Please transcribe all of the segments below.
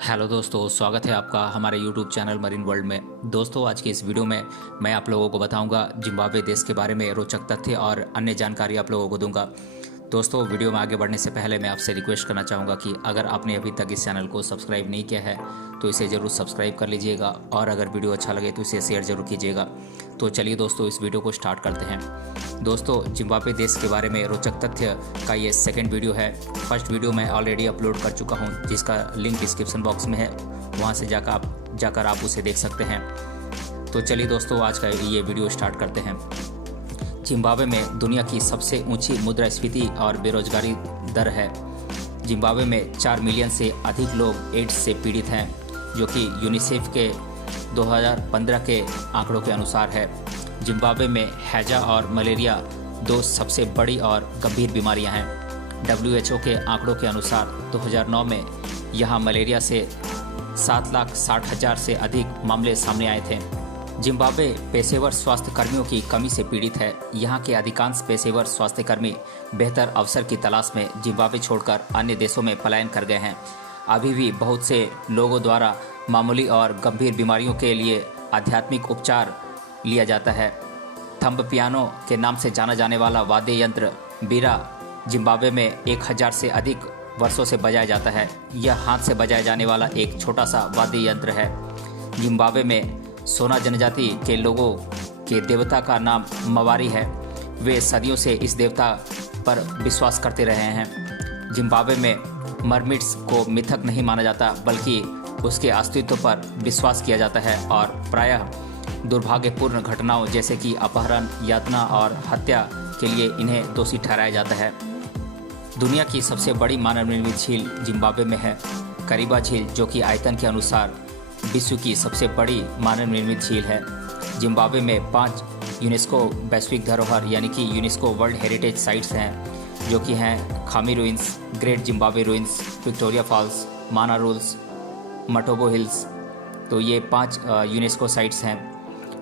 Hello दोस्तों, स्वागत है आपका हमारे यूट्यूब चैनल मरीन वर्ल्ड में। दोस्तों, आज की इस वीडियो में मैं आप लोगों को बताऊंगा जिम्बाब्वे देश के बारे में रोचक तथ्य और अन्य जानकारी आप लोगों को दूंगा। दोस्तों, वीडियो में आगे बढ़ने से पहले मैं आपसे रिक्वेस्ट करना चाहूँगा कि अगर आपने अभी तक इस चैनल को सब्सक्राइब नहीं किया है तो इसे ज़रूर सब्सक्राइब कर लीजिएगा और अगर वीडियो अच्छा लगे तो इसे शेयर ज़रूर कीजिएगा। तो चलिए दोस्तों, इस वीडियो को स्टार्ट करते हैं। दोस्तों, जिम्बाब्वे देश के बारे में रोचक तथ्य का ये सेकंड वीडियो है। फर्स्ट वीडियो मैं ऑलरेडी अपलोड कर चुका हूँ, जिसका लिंक डिस्क्रिप्शन बॉक्स में है, वहाँ से जाकर आप उसे देख सकते हैं। तो चलिए दोस्तों, आज का ये वीडियो स्टार्ट करते हैं। जिम्बाब्वे में दुनिया की सबसे ऊंची मुद्रास्फीति और बेरोजगारी दर है। जिम्बाब्वे में 4 मिलियन से अधिक लोग एड्स से पीड़ित हैं, जो कि यूनिसेफ के 2015 के आंकड़ों के अनुसार है। जिम्बाब्वे में हैजा और मलेरिया दो सबसे बड़ी और गंभीर बीमारियां हैं। WHO के आंकड़ों के अनुसार 2009 में यहां मलेरिया से 7,60,000 से अधिक मामले सामने आए थे। जिम्बाब्वे पेशेवर स्वास्थ्य कर्मियों की कमी से पीड़ित है। यहाँ के अधिकांश पेशेवर स्वास्थ्य कर्मी बेहतर अवसर की तलाश में जिम्बाब्वे छोड़कर अन्य देशों में पलायन कर गए हैं। अभी भी बहुत से लोगों द्वारा मामूली और गंभीर बीमारियों के लिए आध्यात्मिक उपचार लिया जाता है। थंब पियानो के नाम से जाना जाने वाला वाद्य यंत्र बीरा जिम्बाब्वे में 1000 से अधिक वर्षों से बजाया जाता है। यह हाथ से बजाया जाने वाला एक छोटा सा वाद्य यंत्र है। जिम्बाब्वे में सोना जनजाति के लोगों के देवता का नाम मवारी है। वे सदियों से इस देवता पर विश्वास करते रहे हैं। जिम्बाब्वे में मरमिट्स को मिथक नहीं माना जाता, बल्कि उसके अस्तित्व पर विश्वास किया जाता है और प्रायः दुर्भाग्यपूर्ण घटनाओं जैसे कि अपहरण, यातना और हत्या के लिए इन्हें दोषी ठहराया जाता है। दुनिया की सबसे बड़ी मानव निर्मित झील जिम्बाब्वे में है। करीबा झील, जो कि आयतन के अनुसार विश्व की सबसे बड़ी मानव निर्मित झील है। जिम्बाब्वे में 5 यूनेस्को वैश्विक धरोहर यानी कि यूनेस्को वर्ल्ड हेरिटेज साइट्स हैं, जो कि हैं Khami ruins, great Zimbabwe ruins, Victoria Falls, Mana Pools, Matobo Hills. तो ये 5 यूनेस्को साइट्स हैं।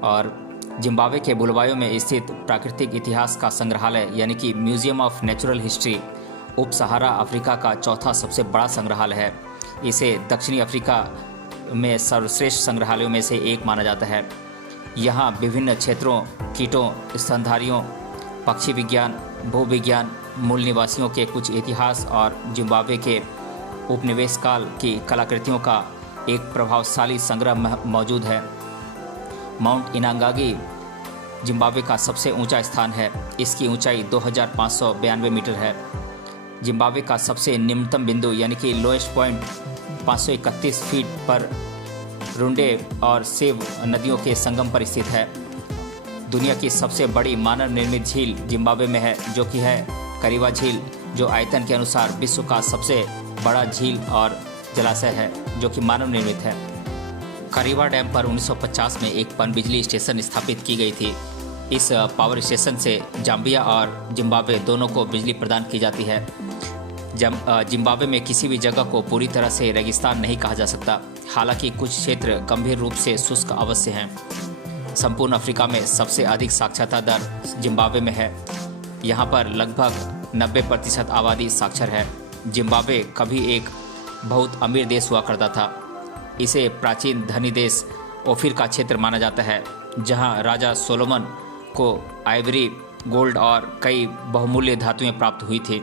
और जिम्बाब्वे के बुलवायो में स्थित प्राकृतिक इतिहास का संग्रहालय यानी कि म्यूजियम ऑफ नेचुरल हिस्ट्री उप सहारा अफ्रीका का चौथा सबसे बड़ा संग्रहालय है। इसे दक्षिणी अफ्रीका में सर्वश्रेष्ठ संग्रहालयों में से एक माना जाता है। यहाँ विभिन्न क्षेत्रों, कीटों, स्तनधारियों, पक्षी विज्ञान, भूविज्ञान, मूल निवासियों के कुछ इतिहास और जिम्बाब्वे के उपनिवेश काल की कलाकृतियों का एक प्रभावशाली संग्रह मौजूद है। माउंट इनांगागी जिम्बाब्वे का सबसे ऊंचा स्थान है। इसकी ऊंचाई 2592 मीटर है। जिम्बाब्वे का सबसे निम्नतम बिंदु यानी कि लोएस्ट पॉइंट 531 फीट पर रुंडे और सेव नदियों के संगम पर स्थित है। दुनिया की सबसे बड़ी मानव निर्मित झील जिम्बाब्वे में है, जो कि है करीबा झील, जो आयतन के अनुसार विश्व का सबसे बड़ा झील और जलाशय है, जो कि मानव निर्मित है। करीबा डैम पर 1950 में एक पनबिजली स्टेशन स्थापित की गई थी। इस पावर स्टेशन से जाम्बिया और जिम्बाब्वे दोनों को बिजली प्रदान की जाती है। जिम्बाब्वे में किसी भी जगह को पूरी तरह से रेगिस्तान नहीं कहा जा सकता, हालांकि कुछ क्षेत्र गंभीर रूप से शुष्क अवश्य हैं। संपूर्ण अफ्रीका में सबसे अधिक साक्षरता दर जिम्बाब्वे में है। यहाँ पर लगभग 90% आबादी साक्षर है। जिम्बाब्वे कभी एक बहुत अमीर देश हुआ करता था। इसे प्राचीन धनी देश ओफिर का क्षेत्र माना जाता है, जहाँ राजा सोलोमन को आइवरी, गोल्ड और कई बहुमूल्य धातुएं प्राप्त हुई थी।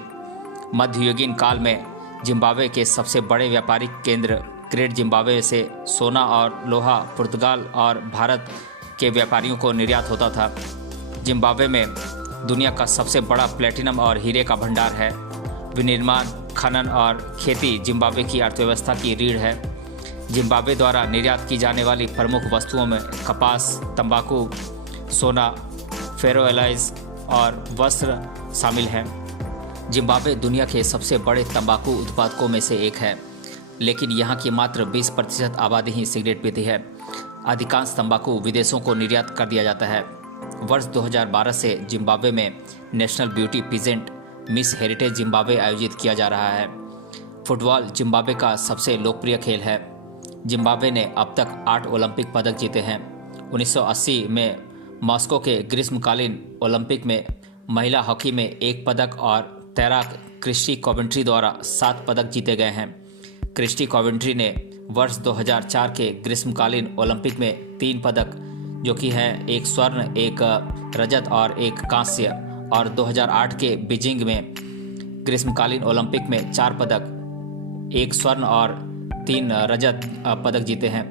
मध्ययुगीन काल में जिम्बाब्वे के सबसे बड़े व्यापारिक केंद्र ग्रेट जिम्बाब्वे से सोना और लोहा पुर्तगाल और भारत के व्यापारियों को निर्यात होता था। जिम्बाब्वे में दुनिया का सबसे बड़ा प्लेटिनम और हीरे का भंडार है। विनिर्माण, खनन और खेती जिम्बाब्वे की अर्थव्यवस्था की रीढ़ है। जिम्बाब्वे द्वारा निर्यात की जाने वाली प्रमुख वस्तुओं में कपास, तंबाकू, सोना, फेरो एलाइज और वस्त्र शामिल हैं। जिम्बाब्वे दुनिया के सबसे बड़े तंबाकू उत्पादकों में से एक है, लेकिन यहाँ की मात्र 20% आबादी ही सिगरेट पीती है। अधिकांश तंबाकू विदेशों को निर्यात कर दिया जाता है। वर्ष 2012 से जिम्बाब्वे में national beauty peasant miss heritage Zimbabwe आयोजित किया जा रहा है। फुटबॉल जिम्बाब्वे का सबसे लोकप्रिय खेल है। जिम्बाब्वे ने अब तक 8 ओलंपिक पदक जीते हैं। 1980 में मॉस्को के ग्रीष्मकालीन ओलंपिक में महिला हॉकी में 1 पदक और तैराक क्रिस्टी कॉवेंट्री द्वारा 7 पदक जीते गए हैं। क्रिस्टी कॉवेंट्री ने वर्ष 2004 के ग्रीष्मकालीन ओलंपिक में 3 पदक, जो कि है 1 स्वर्ण, 1 रजत और 1 कांस्य, और 2008 के बीजिंग में ग्रीष्मकालीन ओलंपिक में 4 पदक, 1 स्वर्ण और 3 रजत पदक जीते हैं।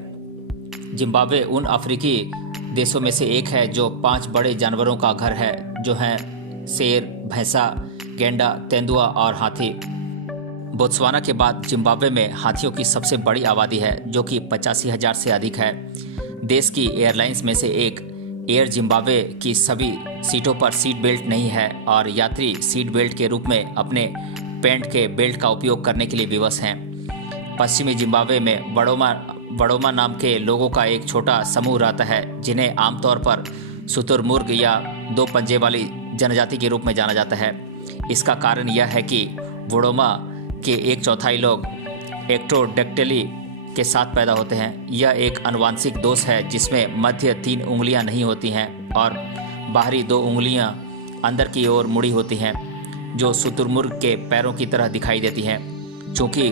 जिम्बाब्वे उन अफ्रीकी देशों में से एक है जो 5 बड़े जानवरों का घर है, जो हैं शेर, भैंसा, गैंडा, तेंदुआ और हाथी। बोत्सवाना के बाद जिम्बाब्वे में हाथियों की सबसे बड़ी आबादी है, जो कि 85,000 से अधिक है। देश की एयरलाइंस में से एक एयर जिम्बाब्वे की सभी सीटों पर सीट बेल्ट नहीं है और यात्री सीट बेल्ट के रूप में अपने पैंट के बेल्ट का उपयोग करने के लिए विवश हैं। पश्चिमी जिम्बाब्वे में बड़ोमा नाम के लोगों का एक छोटा समूह रहता है, जिन्हें आमतौर पर शुतुरमुर्ग या 2 पंजे वाली जनजाति के रूप में जाना जाता है। इसका कारण यह है कि बड़ोमा के 1/4 लोग एक्टोडेक्टिली के साथ पैदा होते हैं। यह एक आनुवंशिक दोष है जिसमें मध्य 3 उंगलियां नहीं होती हैं और बाहरी 2 उंगलियां अंदर की ओर मुड़ी होती हैं, जो शुतुरमुर्ग के पैरों की तरह दिखाई देती हैं। चूँकि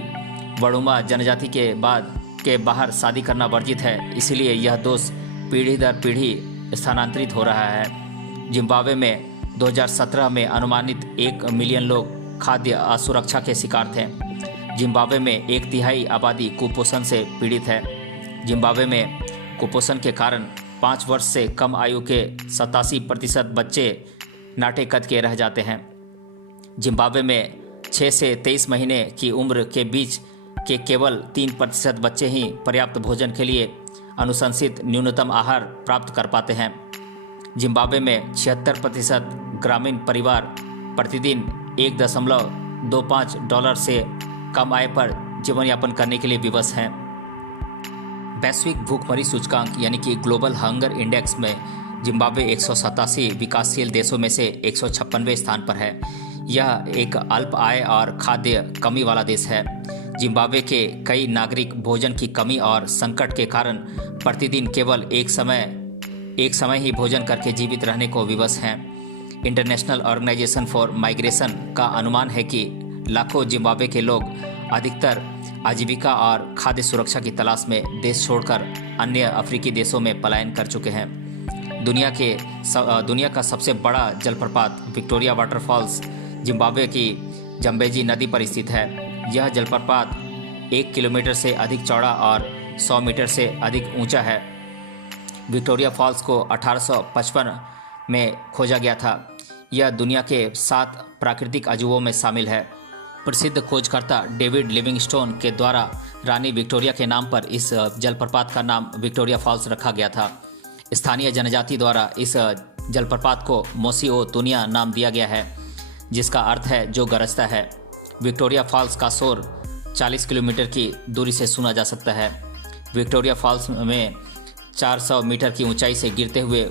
बड़ोमा जनजाति के बाहर शादी करना वर्जित है, इसलिए यह दोष पीढ़ी दर पीढ़ी स्थानांतरित हो रहा है। जिम्बाब्वे में 2017 में अनुमानित 1 मिलियन लोग खाद्य असुरक्षा के शिकार थे। जिम्बाब्वे में 1/3 आबादी कुपोषण से पीड़ित है। जिम्बाब्वे में कुपोषण के कारण 5 वर्ष से कम आयु के 87% बच्चे नाटे कद के रह जाते हैं। जिम्बाब्वे में 6 से 23 महीने की उम्र के बीच के केवल 3% बच्चे ही पर्याप्त भोजन के लिए अनुशंसित न्यूनतम आहार प्राप्त कर पाते हैं। जिम्बाब्वे में 76% ग्रामीण परिवार प्रतिदिन $1.25 से कम आय पर जीवन यापन करने के लिए विवश हैं। वैश्विक भूखमरी सूचकांक यानी कि ग्लोबल हंगर इंडेक्स में जिम्बाब्वे 187 विकासशील देशों में से 156वें स्थान पर है। यह एक अल्प आय और खाद्य कमी वाला देश है। जिम्बाब्वे के कई नागरिक भोजन की कमी और संकट के कारण प्रतिदिन केवल एक समय ही भोजन करके जीवित रहने को विवश हैं। इंटरनेशनल ऑर्गेनाइजेशन फॉर माइग्रेशन का अनुमान है कि लाखों जिम्बाब्वे के लोग अधिकतर आजीविका और खाद्य सुरक्षा की तलाश में देश छोड़कर अन्य अफ्रीकी देशों में पलायन कर चुके हैं। दुनिया का सबसे बड़ा जलप्रपात विक्टोरिया वाटरफॉल्स जिम्बाब्वे की जम्बेजी नदी पर स्थित है। यह जलप्रपात 1 किलोमीटर से अधिक चौड़ा और 100 मीटर से अधिक ऊंचा है। विक्टोरिया फॉल्स को 1855 में खोजा गया था। यह दुनिया के 7 प्राकृतिक अजूबों में शामिल है। प्रसिद्ध खोजकर्ता डेविड लिविंगस्टोन के द्वारा रानी विक्टोरिया के नाम पर इस जलप्रपात का नाम विक्टोरिया फॉल्स रखा गया था। स्थानीय जनजाति द्वारा इस जलप्रपात को मोसी-ओ तुनिया नाम दिया गया है, जिसका अर्थ है जो गरजता है। विक्टोरिया फॉल्स का शोर 40 किलोमीटर की दूरी से सुना जा सकता है। विक्टोरिया फॉल्स में 400 मीटर की ऊंचाई से गिरते हुए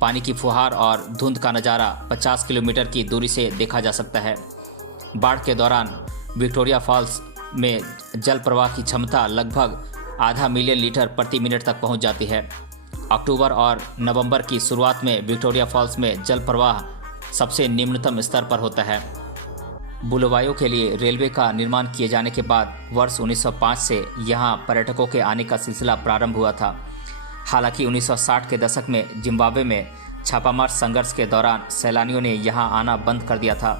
पानी की फुहार और धुंध का नज़ारा 50 किलोमीटर की दूरी से देखा जा सकता है। बाढ़ के दौरान विक्टोरिया फॉल्स में जल प्रवाह की क्षमता लगभग आधा मिलियन लीटर प्रति मिनट तक पहुंच जाती है। अक्टूबर और नवंबर की शुरुआत में विक्टोरिया फॉल्स में जल प्रवाह सबसे निम्नतम स्तर पर होता है। बुलवायों के लिए रेलवे का निर्माण किए जाने के बाद वर्ष 1905 से यहाँ पर्यटकों के आने का सिलसिला प्रारंभ हुआ था। हालांकि 1960 के दशक में जिम्बाब्वे में छापामार संघर्ष के दौरान सैलानियों ने यहाँ आना बंद कर दिया था,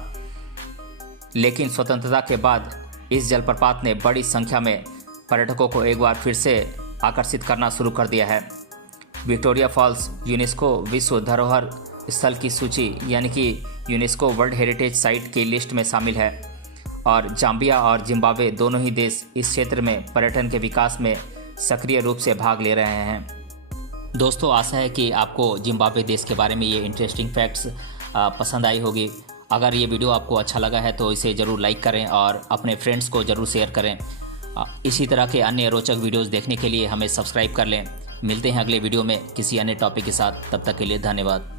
लेकिन स्वतंत्रता के बाद इस जलप्रपात ने बड़ी संख्या में पर्यटकों को एक बार फिर से आकर्षित करना शुरू कर दिया है। विक्टोरिया फॉल्स यूनेस्को विश्व धरोहर स्थल की सूची यानी कि यूनेस्को वर्ल्ड हेरिटेज साइट की लिस्ट में शामिल है और जाम्बिया और जिम्बाब्वे दोनों ही देश इस क्षेत्र में पर्यटन के विकास में सक्रिय रूप से भाग ले रहे हैं। दोस्तों, आशा है कि आपको जिम्बाब्वे देश के बारे में ये इंटरेस्टिंग फैक्ट्स पसंद आई होगी। अगर ये वीडियो आपको अच्छा लगा है तो इसे ज़रूर लाइक करें और अपने फ्रेंड्स को ज़रूर शेयर करें। इसी तरह के अन्य रोचक वीडियोस देखने के लिए हमें सब्सक्राइब कर लें। मिलते हैं अगले वीडियो में किसी अन्य टॉपिक के साथ। तब तक के लिए धन्यवाद।